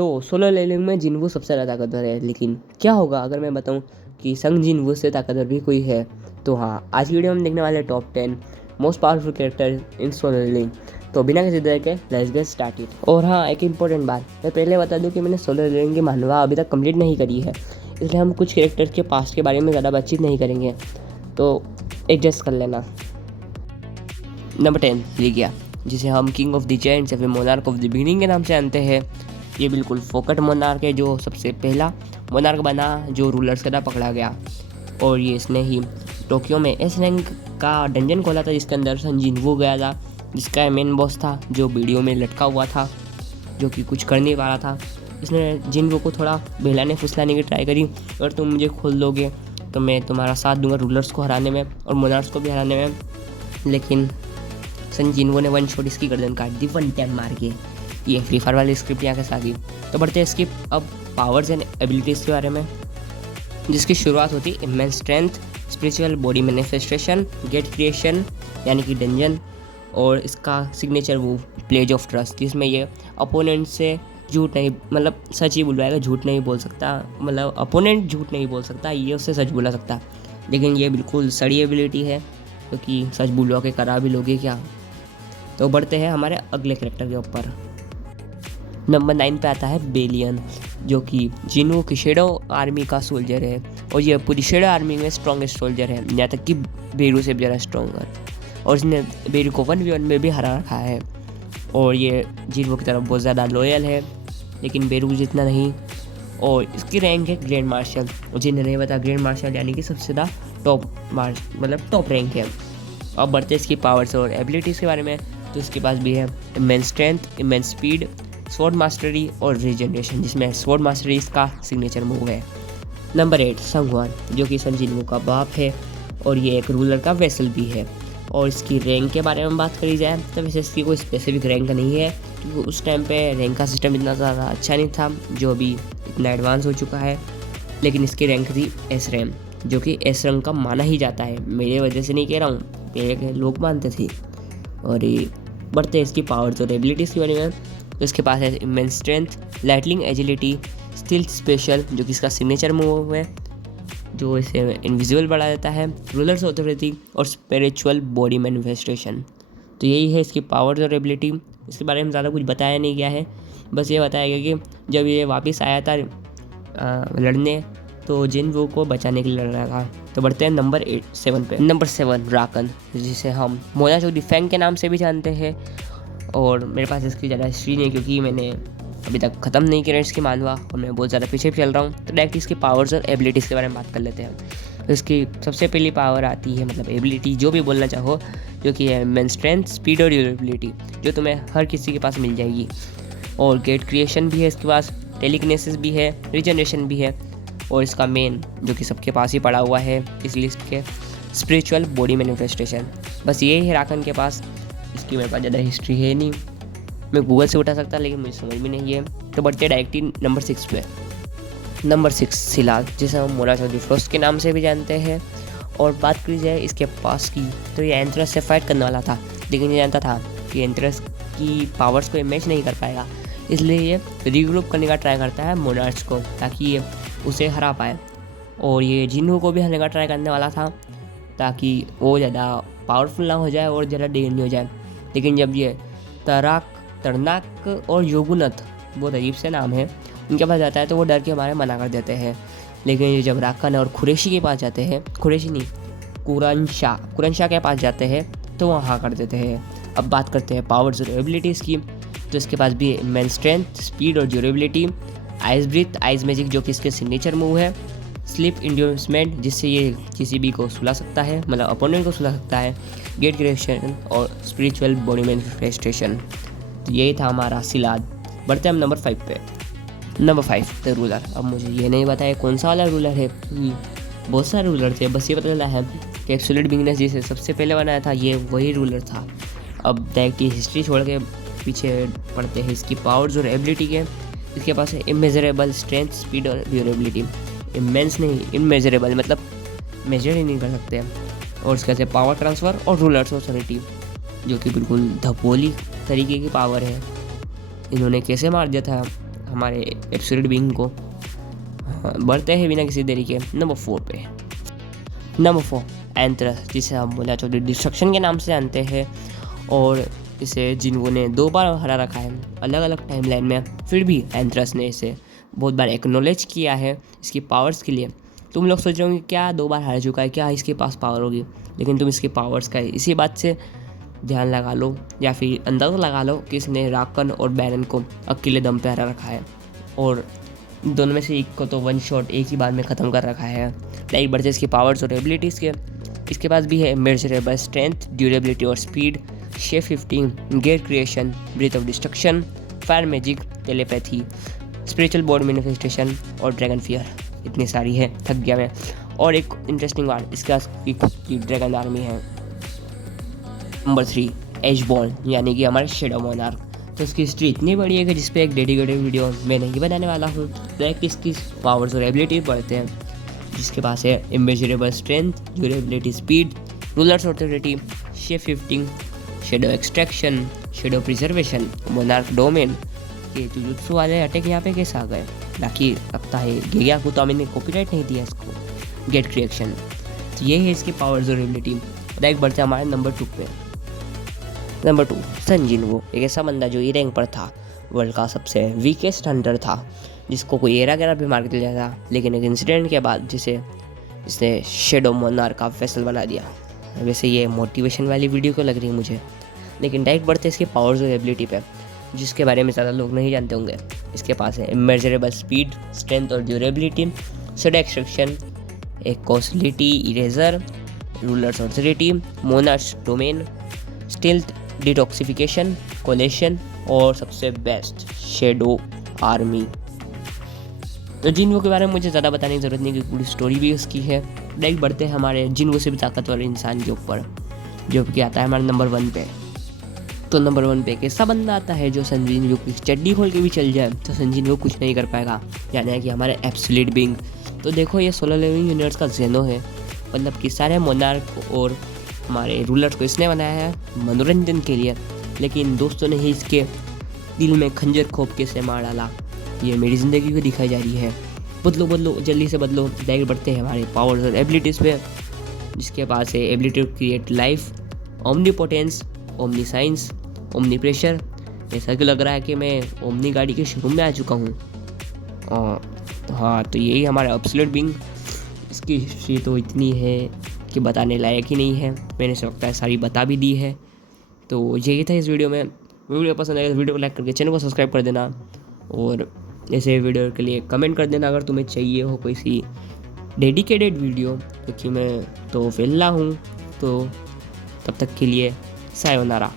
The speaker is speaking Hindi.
तो सोलो लेवलिंग में जिनवू सबसे ज़्यादा ताकतवर है, लेकिन क्या होगा अगर मैं बताऊं कि संग जिनवू से ताकतवर भी कोई है? तो हाँ, आज की वीडियो में देखने वाले top 10 most powerful character in Solo Leveling. तो बिना किसी देर के लेट्स गेट स्टार्टेड। और हाँ, एक इंपॉर्टेंट बात मैं पहले बता दूं कि मैंने सोलो लेवलिंग की मानवा अभी तक कंप्लीट नहीं करी है, इसलिए हम कुछ कैरेक्टर्स के पास्ट के बारे में ज़्यादा बातचीत नहीं करेंगे, तो एडजस्ट कर लेना। नंबर 10 लिगिया, जिसे हम किंग ऑफ द जायंट्स या फिर मोनार्क ऑफ द बिगिनिंग के नाम से जानते हैं। ये बिल्कुल फोकट मोनार्क है, जो सबसे पहला मोनार्क बना जो रूलर्स का पकड़ा गया। और ये इसने ही टोक्यो में एस रैंक का डंजन खोला था, जिसके अंदर सन जिनवू गया था, जिसका मेन बॉस था जो वीडियो में लटका हुआ था, जो कि कुछ कर नहीं पा रहा था। इसने जिनवू को थोड़ा बहलाने फुसलाने की ट्राई करी, अगर तुम मुझे खोल दोगे तो मैं तुम्हारा साथ दूंगा रूलर्स को हराने में और मोनार्क्स को भी हराने में। लेकिन सन जिनवू ने वन शॉट इसकी गर्दन काट दी, वन टैप मार के। ये फ्री फायर वाली स्क्रिप्ट यहाँ के साथ ही। तो बढ़ते हैं इसकी अब पावर्स एंड एबिलिटीज़ के बारे में, जिसकी शुरुआत होती है immense strength, spiritual body manifestation, gate creation यानी कि डंजन, और इसका signature move pledge of trust, जिसमें ये अपोनेंट से झूठ नहीं, मतलब सच ही बुलवाएगा, झूठ नहीं बोल सकता, मतलब अपोनेंट झूठ नहीं बोल सकता, ये उससे सच बोला सकता। लेकिन ये बिल्कुल सड़ी एबिलिटी है, क्योंकि सच बुलवा के करा भी लोगे क्या। तो बढ़ते हैं हमारे अगले करेक्टर के ऊपर। नंबर 9 पे आता है बेलियन, जो कि जिनवू की शेडो आर्मी का सोल्जर है, और ये पूरी शेडो आर्मी में स्ट्रॉन्गेस्ट सोल्जर है, यहाँ तक कि बेरू से भी ज़्यादा स्ट्रॉन्गर। और इसने बेरू को 1v1 में भी हरा रखा है, और ये जिनवू की तरफ बहुत ज़्यादा लॉयल है, लेकिन बेरू जितना नहीं। और इसकी रैंक है ग्रैंड मार्शल, और जिन्हें नहीं पता ग्रैंड मार्शल यानी कि सबसे ज़्यादा टॉप रैंक है। अब बढ़ते इसकी पावर्स और एबिलिटीज़ के बारे में। तो इसके पास भी है immense strength, immense speed, sword mastery और रीजनरेशन, जिसमें स्वॉर्ड मास्टरी इसका सिग्नेचर मूव है। नंबर 8 संगवान, जो कि सन जिनवू का बाप है, और ये एक रूलर का वेसल भी है। और इसकी रैंक के बारे में बात करी जाए तो वैसे इसकी कोई स्पेसिफिक रैंक नहीं है, क्योंकि उस टाइम पे रैंक का सिस्टम इतना ज़्यादा अच्छा नहीं था, जो अभी इतना एडवांस हो चुका है। लेकिन इसकी रैंक थी एस रैंक, जो कि एस रैंक का माना ही जाता है, मेरे वजह से नहीं कह रहा हूँ, पहले के लोग मानते थे। और ये बढ़ते हैं इसकी पावर्स और एबिलिटीज़ के बारे में। तो इसके पास है immense strength, lightning agility, stealth special, जो कि इसका सिग्नेचर मूव है, जो इसे इनविजिबल बढ़ा देता है, रूलर्स ऑथोरिटी और स्पिरिचुअल बॉडी मैनिफेस्टेशन। तो यही है इसकी पावर्स और एबिलिटी। इसके बारे में ज़्यादा कुछ बताया नहीं गया है, बस ये बताया गया कि जब ये वापस आया था लड़ने, तो जिनवू को बचाने के लिए लड़ रहा था। तो बढ़ते हैं नंबर 7 पे। नंबर 7 राकन, जिसे हम मोनाचोदी फैंग के नाम से भी जानते हैं। और मेरे पास इसकी ज़्यादा हिस्ट्री नहीं, क्योंकि मैंने अभी तक ख़त्म नहीं किया इसकी मानवा, और मैं बहुत ज़्यादा पीछे चल रहा हूँ। तो डायरेक्ट इसकी पावर्स और एबिलिटीज़ के बारे में बात कर लेते हैं। तो इसकी सबसे पहली पावर आती है, मतलब एबिलिटी जो भी बोलना चाहो, जो कि है मेन स्ट्रेंथ, स्पीड और ड्यूरेबिलिटी, जो तुम्हें हर किसी के पास मिल जाएगी। और गेट क्रिएशन भी है इसके पास, टेलीकिनेसिस भी है, रीजनरेशन भी है, और इसका मेन जो कि सबके पास ही पड़ा हुआ है इस लिस्ट के, स्पिरिचुअल बॉडी मैनिफेस्टेशन। बस यही है राकन के पास। इसकी मेरे पास ज़्यादा हिस्ट्री है नहीं, मैं गूगल से उठा सकता, लेकिन मुझे समझ में नहीं है। तो बढ़ते डायरेक्टली नंबर 6 पे। नंबर 6 सिलाल, जिसे हम मोनाचोदी फ्रोस्ट के नाम से भी जानते हैं। और बात की जाए इसके पास की, तो ये एंथ्रस से फाइट करने वाला था, लेकिन ये जानता था कि एंथ्रस की पावर्स को मैच नहीं कर पाएगा, इसलिए ये रीग्रुप करने का ट्राई करता है मोनार्क्स को, ताकि ये उसे हरा पाए। और ये जिनवू को भी हराने का ट्राई करने वाला था, ताकि वो ज़्यादा पावरफुल ना हो जाए और ज़्यादा देर नहीं हो जाए। लेकिन जब ये तरनाक और योगुनथ, बहुत अजीब से नाम है, उनके पास जाता है, तो वो डर के हमारे मना कर देते हैं। लेकिन ये जब राकन और खुरेशी के पास जाते हैं, खुरेशी नहीं, कुरनशाह के पास जाते हैं, तो वो हाँ कर देते हैं। अब बात करते हैं पावर्स और एबिलिटीज़ की। तो इसके पास भी इमेंस स्ट्रेंथ, स्पीड और durability, ice breath, ice magic, जो कि इसके सिग्नेचर मूव है, स्लीप इंड्यूसमेंट, जिससे ये किसी भी को सुला सकता है, मतलब अपोनेंट को सुला सकता है, गेट क्रिएशन और स्पिरिचुअल बॉडी मैनिफेस्टेशन। तो यही था हमारा सिलाद। बढ़ते हैं हम नंबर 5 पे। Number 5 the ruler. अब मुझे ये नहीं पता है कौन सा वाला रूलर है, बहुत सारे रूलर थे, बस ये पता चला है कि एब्सोल्यूट बिगिनर्स जिसे सबसे पहले बनाया था, ये वही रूलर था। अब डायरेक्ट की हिस्ट्री छोड़ के पीछे पढ़ते हैं इसकी पावर्स और एबिलिटी के। इसके पास है इमेजरेबल स्ट्रेंथ, स्पीड और ड्यूरेबिलिटी। इमेंस नहीं, इमेजरेबल, मतलब मेजर ही नहीं कर सकते। और उसके से पावर ट्रांसफ़र और रूलर्स ऑथोरिटी, जो कि बिल्कुल धपोली तरीके की पावर है। इन्होंने कैसे मार दिया था हमारे एब्सोल्यूट बीइंग को। बढ़ते हैं बिना किसी देरी के नंबर 4 पे। नंबर 4 एंथ्रस, जिसे हम बोला चौधरी डिस्ट्रक्शन के नाम से जानते हैं, और इसे जिन्वो ने 2 बार हरा रखा है अलग अलग टाइमलाइन में। फिर भी एंथ्रस ने इसे बहुत बार एक्नॉलेज किया है इसकी पावर्स के लिए। तुम लोग सोच रहे होंगे क्या 2 बार हार चुका है, क्या इसके पास पावर होगी, लेकिन तुम इसके पावर्स का इसी बात से ध्यान लगा लो या फिर अंदाज़ा लगा लो कि इसने राकन और बैरन को अकेले दम पे हरा रखा है, और दोनों में से एक को तो वन शॉट एक ही बार में ख़त्म कर रखा है। लाइक बढ़ते इसके पावर्स और एबिलिटीज़ के, इसके पास भी है इमेजरेबल स्ट्रेंथ, ड्यूरेबिलिटी और speed, shape shifting, gate creation, breath of destruction, fire magic, telepathy, spiritual body manifestation और ड्रैगन फियर। इतनी सारी है, थक गया मैं। और एक इंटरेस्टिंग बात, इसके पास की ड्रैगन आर्मी है। नंबर 3 एजबॉर्न, यानी कि हमारे शेडो मोनार्क। तो इसकी हिस्ट्री इतनी बड़ी है कि जिस पे एक डेडिकेटेड वीडियो मैं नहीं बनाने वाला हूँ। तो इसकी पावर्स और एबिलिटी पढ़ते हैं, जिसके पास है immeasurable strength, durability, speed, rulers authority, shape shifting, shadow extraction, shadow preservation, monarch domain. ये जुजुत्सु वाले अटैक यहाँ पे कैसे आ गए, बाकी लगता है गेग्याकू तो मैंने कॉपीराइट नहीं दिया इसको। गेट क्रिएशन, तो ये है इसकी पावर्स और एबिलिटी। डायरेक्ट बढ़ते हमारे नंबर 2 पे। नंबर 2 सन जिन्वो, एक ऐसा बंदा जो ई रैंक पर था, वर्ल्ड का सबसे वीकेस्ट हंटर था, जिसको कोई एरा गैरा भी मार के दिया था, लेकिन एक इंसिडेंट के बाद जिसने शेडो मोनार्क का वेसल बना दिया। वैसे ये मोटिवेशन वाली वीडियो क्यों लग रही है मुझे, लेकिन डायरेक्ट बढ़ते इसके पावर्स और एबिलिटी पे, जिसके बारे में ज़्यादा लोग नहीं जानते होंगे। इसके पास है इमेजरेबल स्पीड, स्ट्रेंथ और ड्यूरेबिलिटी, शेडो एक्सट्रैक्शन, एक कॉस्टलिटी eraser, rulers authority, monarch domain, stealth, detoxification, collation और सबसे बेस्ट शेडो आर्मी। तो जिन्वो के बारे में मुझे ज़्यादा बताने की ज़रूरत नहीं, क्योंकि पूरी स्टोरी भी उसकी है। डायरेक्ट बढ़ते हैं हमारे जिन्वो से भी ताकतवर इंसान के ऊपर, जो कि आता है हमारे नंबर 1 पे। तो नंबर 1 पे कैसा बंदा आता है जो सन जिन्वो की चड्डी खोल के भी चल जाए तो सन जिन्वो कुछ नहीं कर पाएगा, यानी कि हमारे एब्सोल्यूट बीइंग। तो देखो ये सोलर लिविंग यूनिवर्स का जेनो है, मतलब कि सारे मोनार्क और हमारे रूलर्स को इसने बनाया है मनोरंजन के लिए, लेकिन दोस्तों ने ही इसके दिल में खंजर खोप के से मार डाला। ये मेरी ज़िंदगी को दिखाई जा रही है। बदलो बदलो, जल्दी से बदलो। डायरेक्ट बढ़ते हैं हमारे पावर्स और एबिलिटीज़ पे, जिसके पास है ability to create life, omnipotence, omniscience, omnipresence. ऐसा क्यों लग रहा है कि मैं ओमनी गाड़ी के शोरूम में आ चुका हूँ। हाँ, तो यही हमारा एब्सोल्यूट बीइंग। इसकी हिस्ट्री तो इतनी है कि बताने लायक ही नहीं है, मैंने से लगता है सारी बता भी दी है। तो यही था इस वीडियो में। वीडियो पसंद आएगा तो वीडियो को लाइक करके चैनल को सब्सक्राइब कर देना, और ऐसे वीडियो के लिए कमेंट कर देना अगर तुम्हें चाहिए हो कोई सी डेडिकेटेड वीडियो, क्योंकि मैं तो वेला हूँ। तो तब तक के लिए सायोनारा।